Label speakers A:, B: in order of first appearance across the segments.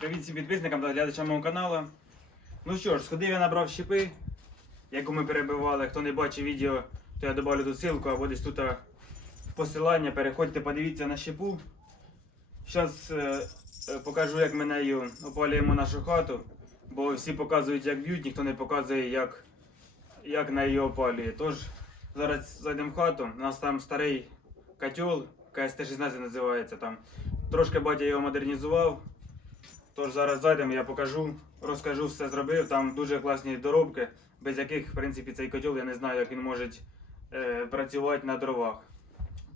A: Привіт всім підписникам та глядачам мого каналу. Ну що ж, сходив я набрав щепи, яку ми перебивали. Хто не бачив відео, то я добавлю тут ссылку або десь тут посилання. Переходьте, подивіться на щепу. Зараз покажу, як ми нею опалюємо нашу хату. Бо всі показують, як б'ють, ніхто не показує, як, як неї опалює. Тож, зараз зайдемо в хату. У нас там старий котел, КСТ-16 називається там. Трошки батя його модернізував. Тож зараз зайдемо, я покажу, розкажу, все зробив. Там дуже класні доробки, без яких, в принципі, цей котел, я не знаю, як він може е, працювати на дровах.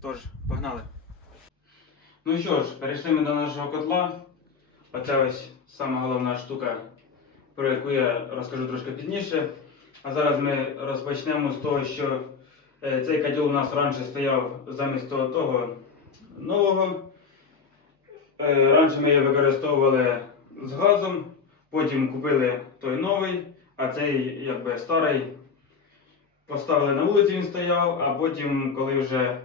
A: Тож, погнали. Ну що ж, перейшли ми до нашого котла. Оця ось сама головна штука, про яку я розкажу трошки пізніше. А зараз ми розпочнемо з того, що е, цей котел у нас раніше стояв замість того, нового. Е, Раніше ми його використовували з газом, потім купили той новий, а цей якби старий поставили на вулиці, він стояв, а потім, коли вже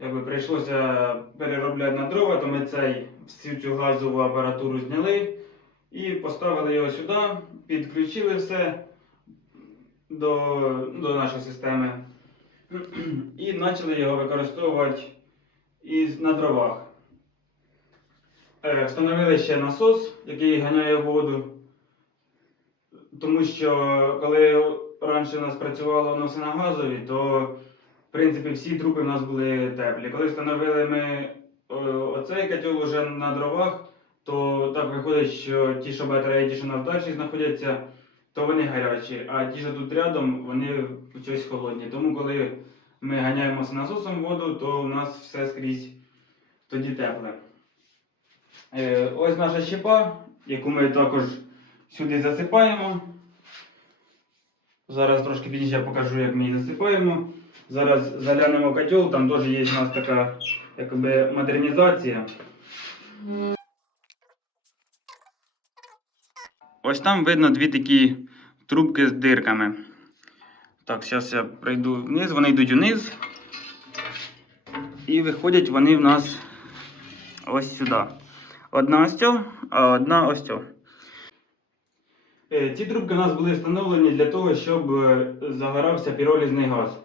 A: якби, прийшлося переробляти на дрова, то ми цей, всю цю газову апаратуру зняли і поставили його сюди, підключили все до, до нашої системи і почали його використовувати із, на дровах. Е, Встановили ще насос, який ганяє воду. Тому що коли раніше у нас працювало воно все на газові, то в принципі всі труби в нас були теплі. Коли встановили ми оцей котел уже на дровах, то так виходить, що ті, що батареї, ті, що на вдачі знаходяться, то вони гарячі, а ті, що тут рядом, вони щось холодні. Тому коли ми ганяємо з насосом воду, то у нас все скрізь тоді тепле. Е, Ось наша щепа, яку ми також сюди засипаємо. Зараз трошки пізніше я покажу, як ми її засипаємо. Зараз заглянемо котел, там теж є у нас така якби, модернізація. Ось там видно дві такі трубки з дирками. Так, зараз я пройду вниз, вони йдуть вниз. І виходять вони в нас ось сюди. Одна ось цю, а одна ось цю. Е, Ці трубки у нас були встановлені для того, щоб е, загорався піролізний газ.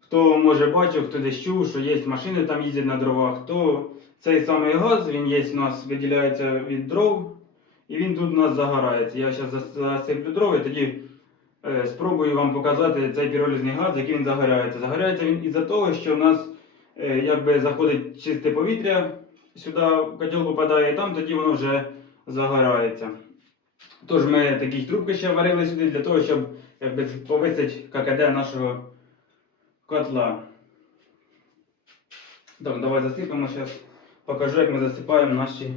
A: Хто може бачив, хто десь чув, що є машини там їздять на дровах, то цей самий газ, він є у нас виділяється від дров, і він тут у нас загорається. Я зараз засиплю дров і тоді е, спробую вам показати цей піролізний газ, який він загорається. Загорається він із-за того, що в нас якби заходить чисте повітря сюди котел попадає, і там тоді воно вже загорається. Тож ми такі трубки ще варили сюди для того, щоб якби, повисити ККД нашого котла. Так, давай засипемо зараз. Покажу, як ми засипаємо наші.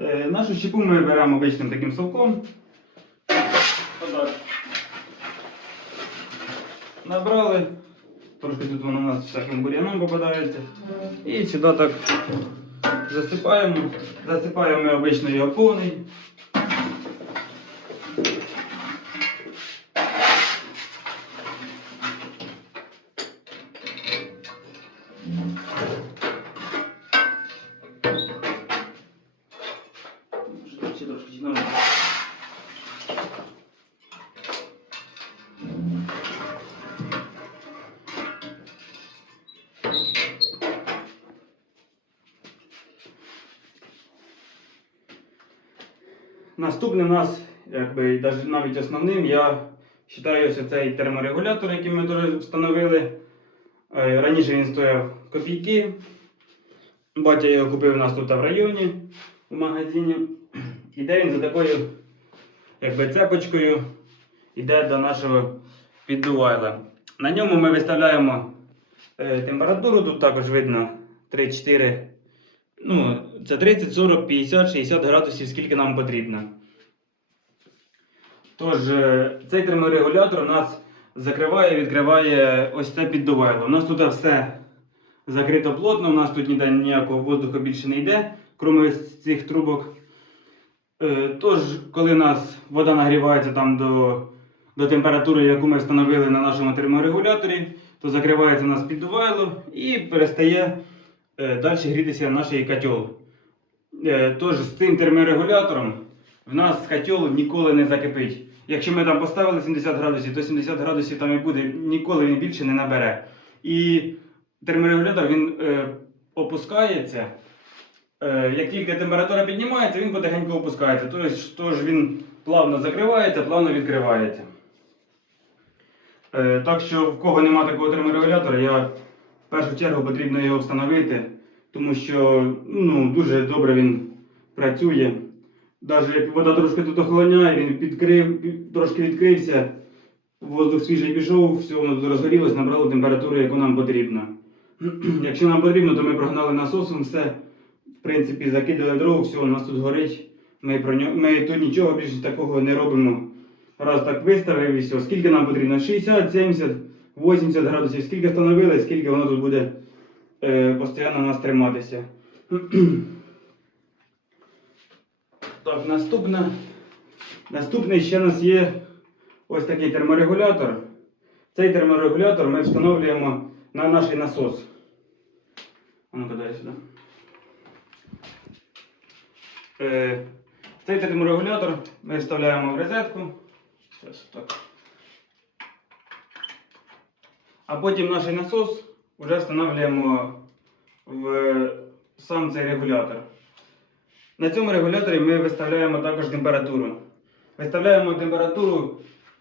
A: Е, нашу щепу ми беремо обичним таким совком. Набрали. Трошки тут воно у нас всяким бур'яном попадається. І сюди так засипаємо. Засипаємо ми обично його повний. Наступний у нас, якби навіть основним, я вважаю, що цей терморегулятор, який ми теж встановили. Е, Раніше він стояв копійки. Батя його купив у нас тут в районі в магазині. Іде він за такою якби, цепочкою, йде до нашого піддувайла. На ньому ми виставляємо е, температуру, тут також видно 3-4 Ну, це 30, 40, 50, 60 градусів, скільки нам потрібно. Тож, е, цей терморегулятор у нас закриває і відкриває ось це піддувайло. У нас тут все закрито плотно, у нас тут ніде ніякого воздуху більше не йде, крім цих трубок. Е, Тож, коли у нас вода нагрівається там до, до температури, яку ми встановили на нашому терморегуляторі, то закривається у нас піддувайло і перестає е, далі грітися наш котел. Е, Тож з цим терморегулятором в нас котел ніколи не закипить. Якщо ми там поставили 70 градусів, то 70 градусів там і буде, ніколи він більше не набере. І терморегулятор він е, опускається. Е, як тільки температура піднімається, він потихеньку опускається. Тобто, тож він плавно закривається, плавно відкривається. Е, так що в кого немає такого терморегулятора, я в першу чергу потрібно його встановити, тому що ну, дуже добре він працює. Навіть як вода трошки тут охолоняє, він підкрив, трошки відкрився, воздух свіжий пішов, все воно тут розгорілось, набрало температуру, яку нам потрібно. Якщо нам потрібно, то ми прогнали насосом все. В принципі, закидали дров, все, у нас тут горить. Ми, про нього, ми тут нічого більше такого не робимо. Раз так виставив і все. Скільки нам потрібно? 60, 70, 80 градусів. Скільки встановили, скільки воно тут буде постійно у нас триматися. Так, наступне. Наступний ще у нас є ось такий терморегулятор. Цей терморегулятор ми встановлюємо на наш насос. А ну-ка дай сюди. Е, Цей терморегулятор ми вставляємо в розетку. А потім наш насос вже встановлюємо в сам цей регулятор. На цьому регуляторі ми виставляємо також температуру. Виставляємо температуру,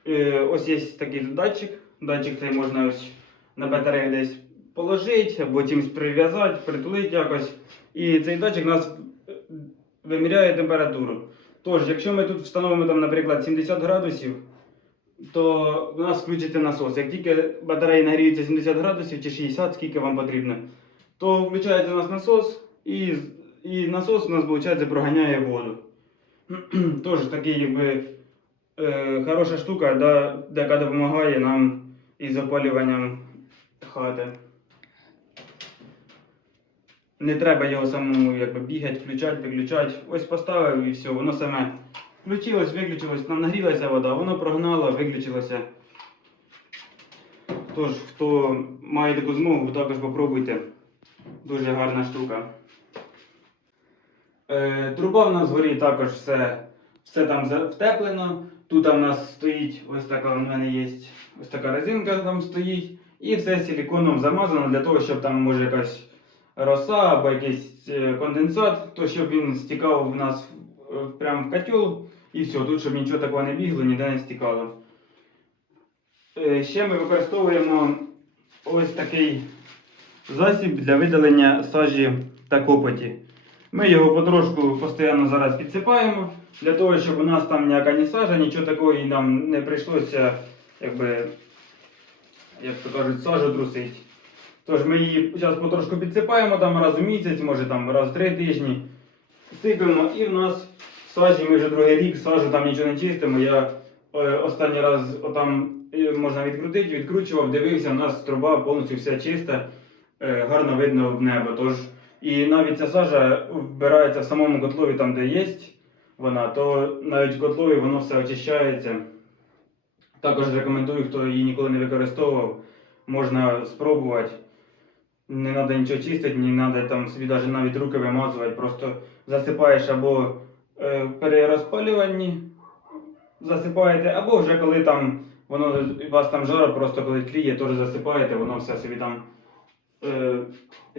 A: е, ось є такий датчик. Датчик цей можна ось на батарею десь положити або чимось прив'язати, притулити якось. І цей датчик у нас е, виміряє температуру. Тож, якщо ми тут встановимо, там, наприклад, 70 градусів, то у нас включиться насос. Як тільки батареї нагріються 70 градусів чи 60, скільки вам потрібно, то включається у нас насос і, і насос у нас, виходить, проганяє воду. Тож такий якби е, хороша штука, да, яка допомагає нам із опалюванням хати. Не треба його самому якби, бігати, включати, виключати. Ось поставив і все, воно саме включилось, виключилось, нам нагрілася вода, воно прогнало, виключилося. Тож, хто має таку змогу, також попробуйте. Дуже гарна штука. Е, труба в нас згорі також все, все там втеплено. Тут у нас стоїть ось така у мене є ось така резинка там стоїть. І все силіконом замазано для того, щоб там може якась роса або якийсь е, конденсат, то щоб він стікав в нас е, прямо в котел. І все, тут щоб нічого такого не бігло, ніде не стікало. Е, Ще ми використовуємо ось такий засіб для видалення сажі та копоті. Ми його потрошку постійно зараз підсипаємо, для того, щоб у нас там ніяка ні сажа, нічого такого і нам не прийшлося, якби, як то кажуть, сажу трусити. Тож ми її зараз потрошку підсипаємо там раз у місяць, може там раз в три тижні. Сипемо і в нас сажі, ми вже другий рік сажу там нічого не чистимо. Я е, останній раз отам е, можна відкрутити, відкручував, дивився, у нас труба повністю вся чиста, е, гарно видно в небо. Тож, і навіть ця сажа вбирається в самому котлові, там де є вона, то навіть в котлові воно все очищається. Також рекомендую, хто її ніколи не використовував, можна спробувати. Не треба нічого чистити, не треба там собі навіть руки вимазувати, просто засипаєш або при розпалюванні засипаєте, або вже коли там воно у вас там жара, просто коли тліє, теж засипаєте, воно все собі там е,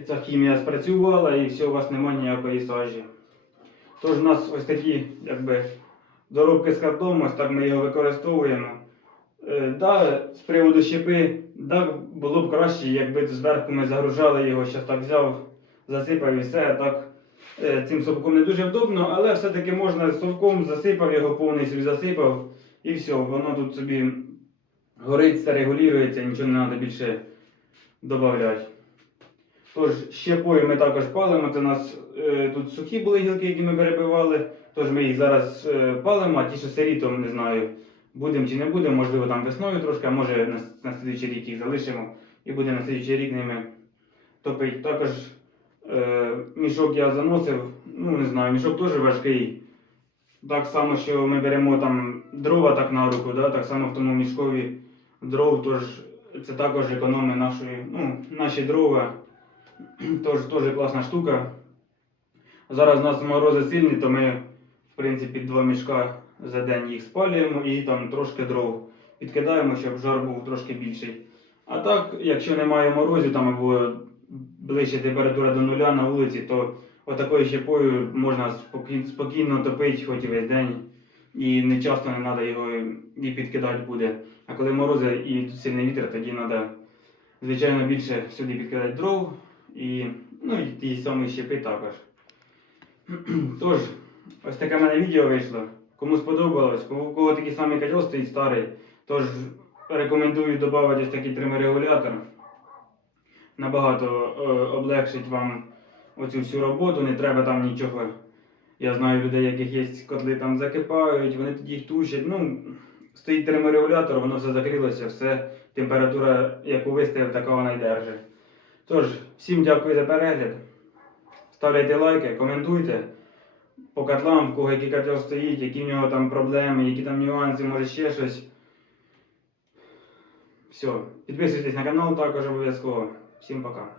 A: ця хімія спрацювала і все, у вас немає ніякої сажі. Тож у нас ось такі якби, доробки з картону, ось так ми його використовуємо. Е, да, з приводу щепи, да, було б краще, якби зверху ми загружали його, зараз так взяв, засипав і все. Так, е, цим совком не дуже вдобно, але все-таки можна совком засипав його повністю засипав і все, воно тут собі горить, все регулюється, нічого не треба більше додати. Тож, щепою ми також палимо. Це у нас е, тут сухі були гілки, які ми перебивали. Тож ми їх зараз е, палимо, а ті, що сирі, то не знаю, будемо чи не будемо, можливо, там весною трошки, а може на, на слідуючий рік їх залишимо і будемо на слідуючий рік ними топити. Також е, мішок я заносив, ну не знаю, мішок теж важкий. Так само, що ми беремо там дрова так на руку, да? так само в тому мішкові дров, тож це також економить нашої, ну, наші дрова. Тож теж класна штука. Зараз у нас морози сильні, то ми, в принципі, два мішка за день їх спалюємо і там трошки дров підкидаємо, щоб жар був трошки більший. А так, якщо немає морозів, там або ближче температура до нуля на вулиці, то отакою щепою можна спокій- спокійно топити хоч і весь день. І не часто не треба його і підкидати буде. А коли морози і сильний вітер, тоді треба, звичайно, більше сюди підкидати дров і, ну, і ті самі щепи також. Тож, ось таке в мене відео вийшло. Кому сподобалось, у кого такий самий котел стоїть старий, тож рекомендую додати ось такий терморегулятор. Набагато е, облегшить вам оцю всю роботу, не треба там нічого. Я знаю людей, яких є котли там закипають, вони тоді їх тушать. Ну, стоїть терморегулятор, воно все закрилося, все, температура, яку виставив, така вона й держить. Тож, всім дякую за перегляд. Ставляйте лайки, коментуйте по котлам, в кого який котел стоїть, які в нього там проблеми, які там нюанси, може ще щось. Все, підписуйтесь на канал також обов'язково. Всім пока.